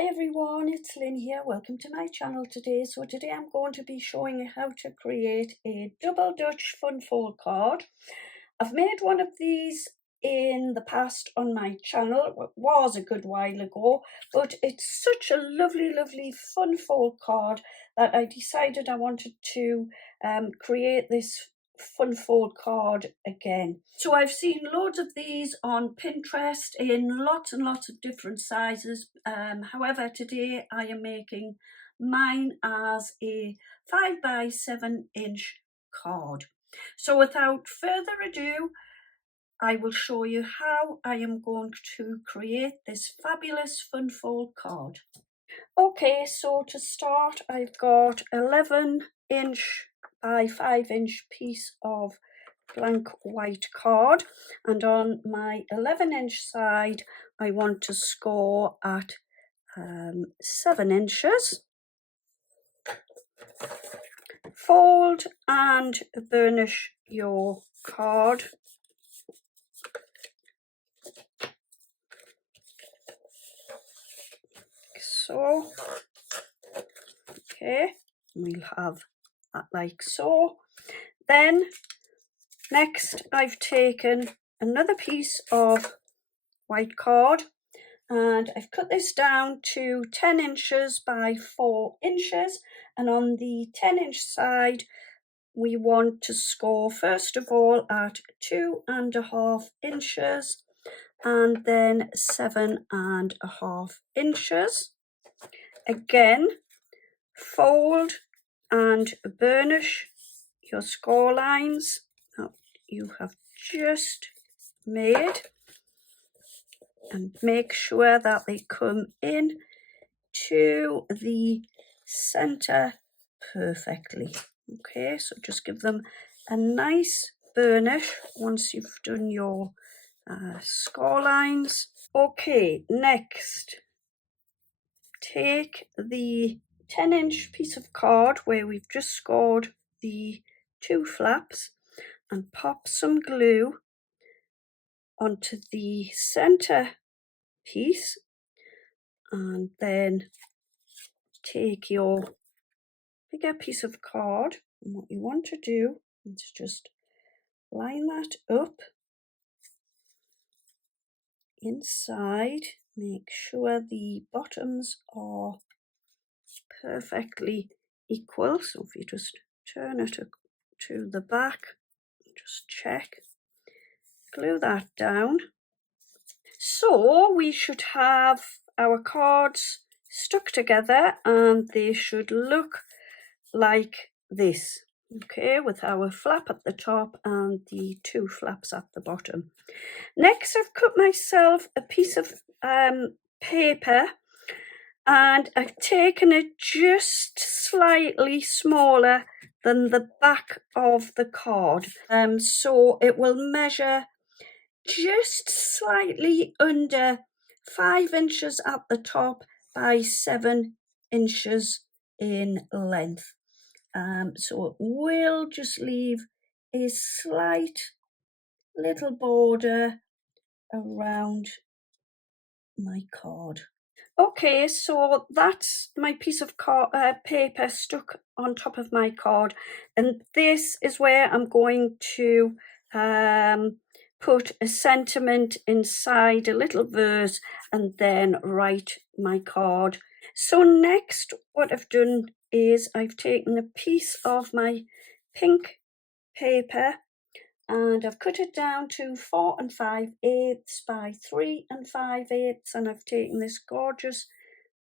Hi everyone, it's Lynn here. Welcome to my channel today. So today I'm going to be showing you how to create a double Dutch fun fold card. I've made one of these in the past on my channel. It was a good while ago, but it's such a lovely fun fold card that I decided I wanted to create this fun fold card again. So I've seen loads of these on Pinterest in lots and lots of different sizes. However, today I am making mine as a 5x7 inch card. So without further ado, I will show you how I am going to create this fabulous fun fold card. Okay, so to start, I've got 11-inch by 5-inch piece of blank white card, and on my 11-inch side I want to score at 7 inches. Fold and burnish your card. So, okay, we'll have that like so. Then next I've taken another piece of white card and I've cut this down to 10 inches by 4 inches, and on the 10-inch side we want to score first of all at 2.5 inches and then 7.5 inches. Again, fold and burnish your score lines that you have just made and make sure that they come in to the center perfectly. Okay, so just give them a nice burnish once you've done your score lines. Okay, next, take the 10-inch piece of card where we've just scored the 2 flaps and pop some glue onto the center piece, and then take your bigger piece of card, and what you want to do is just line that up inside. Make sure the bottoms are perfectly equal. So if you just turn it to the back, just check, glue that down. So we should have our cards stuck together and they should look like this. Okay, with our flap at the top and the 2 flaps at the bottom. Next, I've cut myself a piece of paper and I've taken it just slightly smaller than the back of the card. So it will measure just slightly under 5 inches at the top by 7 inches in length. So it will just leave a slight little border around my card. Okay, so that's my piece of paper stuck on top of my card, and this is where I'm going to put a sentiment inside, a little verse, and then write my card. So next, what I've done is I've taken a piece of my pink paper and I've cut it down to 4 5/8 by 3 5/8, and I've taken this gorgeous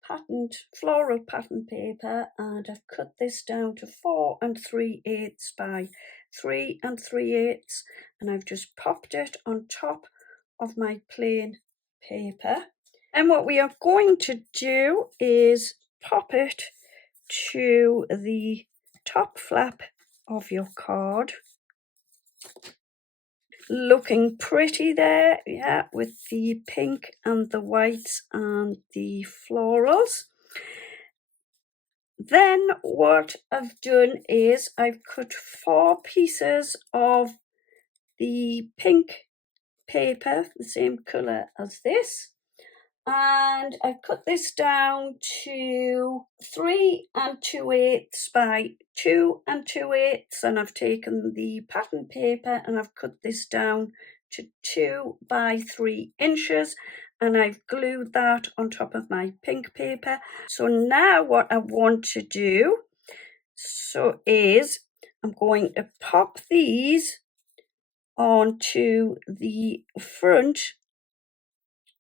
patterned floral pattern paper and I've cut this down to 4 3/8 by 3 3/8, and I've just popped it on top of my plain paper. And what we are going to do is pop it to the top flap of your card. Looking pretty there, yeah, with the pink and the whites and the florals. Then what I've done is I've cut 4 pieces of the pink paper, the same colour as this, and I've cut this down to 3 2/8 by 2 2/8, and I've taken the pattern paper and I've cut this down to 2 by 3 inches, and I've glued that on top of my pink paper. So now what I want to do is I'm going to pop these onto the front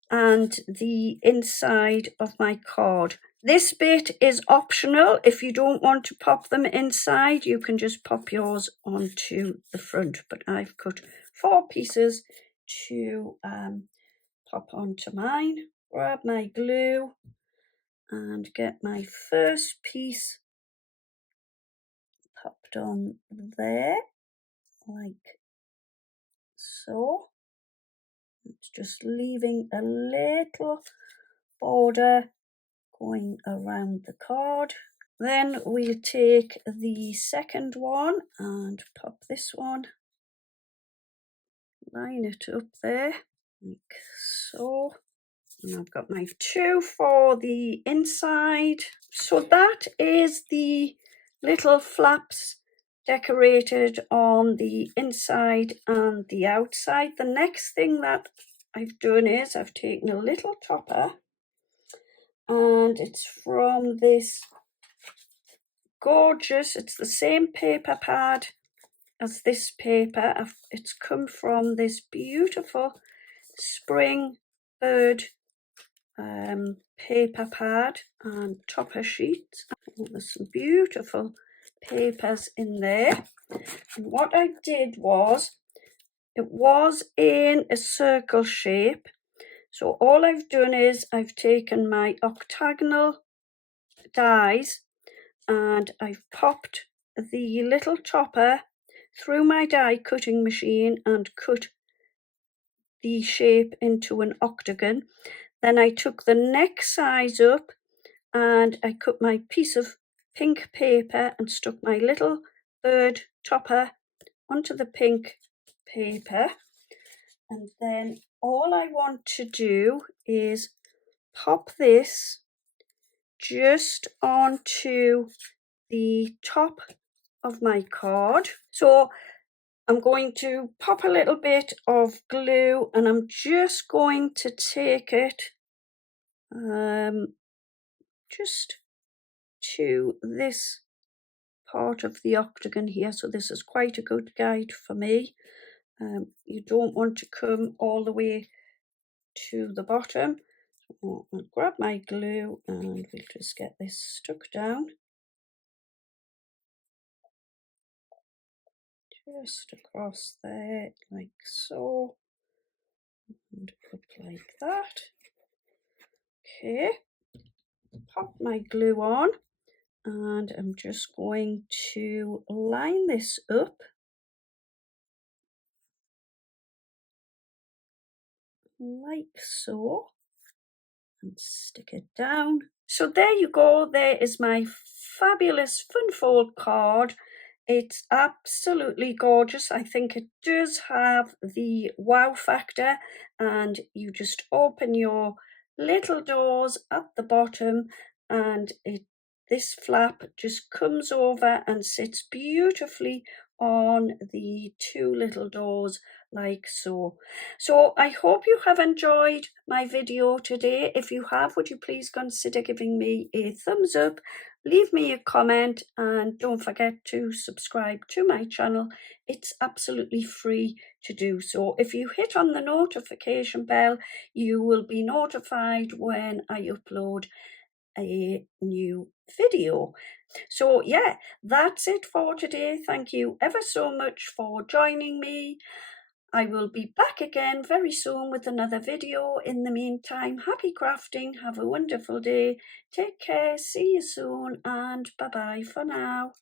and the inside of my card. This bit is optional. If you don't want to pop them inside, you can just pop yours onto the front, but I've cut 4 pieces to pop onto mine. Grab my glue and get my first piece popped on there, like so. It's just leaving a little border going around the card. Then we'll take the second one and pop this one, line it up there, like so. And I've got my 2 for the inside. So that is the little flaps decorated on the inside and the outside. The next thing that I've done is I've taken a little topper, and it's from this gorgeous, it's the same paper pad as this paper. It's come from this beautiful spring bird paper pad and topper sheets. There's some beautiful papers in there. And what I did was, it was in a circle shape. So all I've done is I've taken my octagonal dies and I've popped the little topper through my die cutting machine and cut the shape into an octagon. Then I took the next size up and I cut my piece of pink paper and stuck my little bird topper onto the pink paper. And then all I want to do is pop this just onto the top of my card. So I'm going to pop a little bit of glue and I'm just going to take it just to this part of the octagon here. So this is quite a good guide for me. You don't want to come all the way to the bottom. So I'll grab my glue and we'll just get this stuck down. Just across there, like so, and up like that. Okay, pop my glue on, and I'm just going to line this up like so, and stick it down. So there you go, there is my fabulous fun fold card. It's absolutely gorgeous. I think it does have the wow factor, and you just open your little doors at the bottom and this flap just comes over and sits beautifully on the 2 little doors like so. So I hope you have enjoyed my video today. If you have, would you please consider giving me a thumbs up, leave me a comment, and don't forget to subscribe to my channel. It's absolutely free to do so. If you hit on the notification bell, you will be notified when I upload a new video. So yeah, that's it for today. Thank you ever so much for joining me. I will be back again very soon with another video. In the meantime, happy crafting, have a wonderful day, take care, see you soon, and bye bye for now.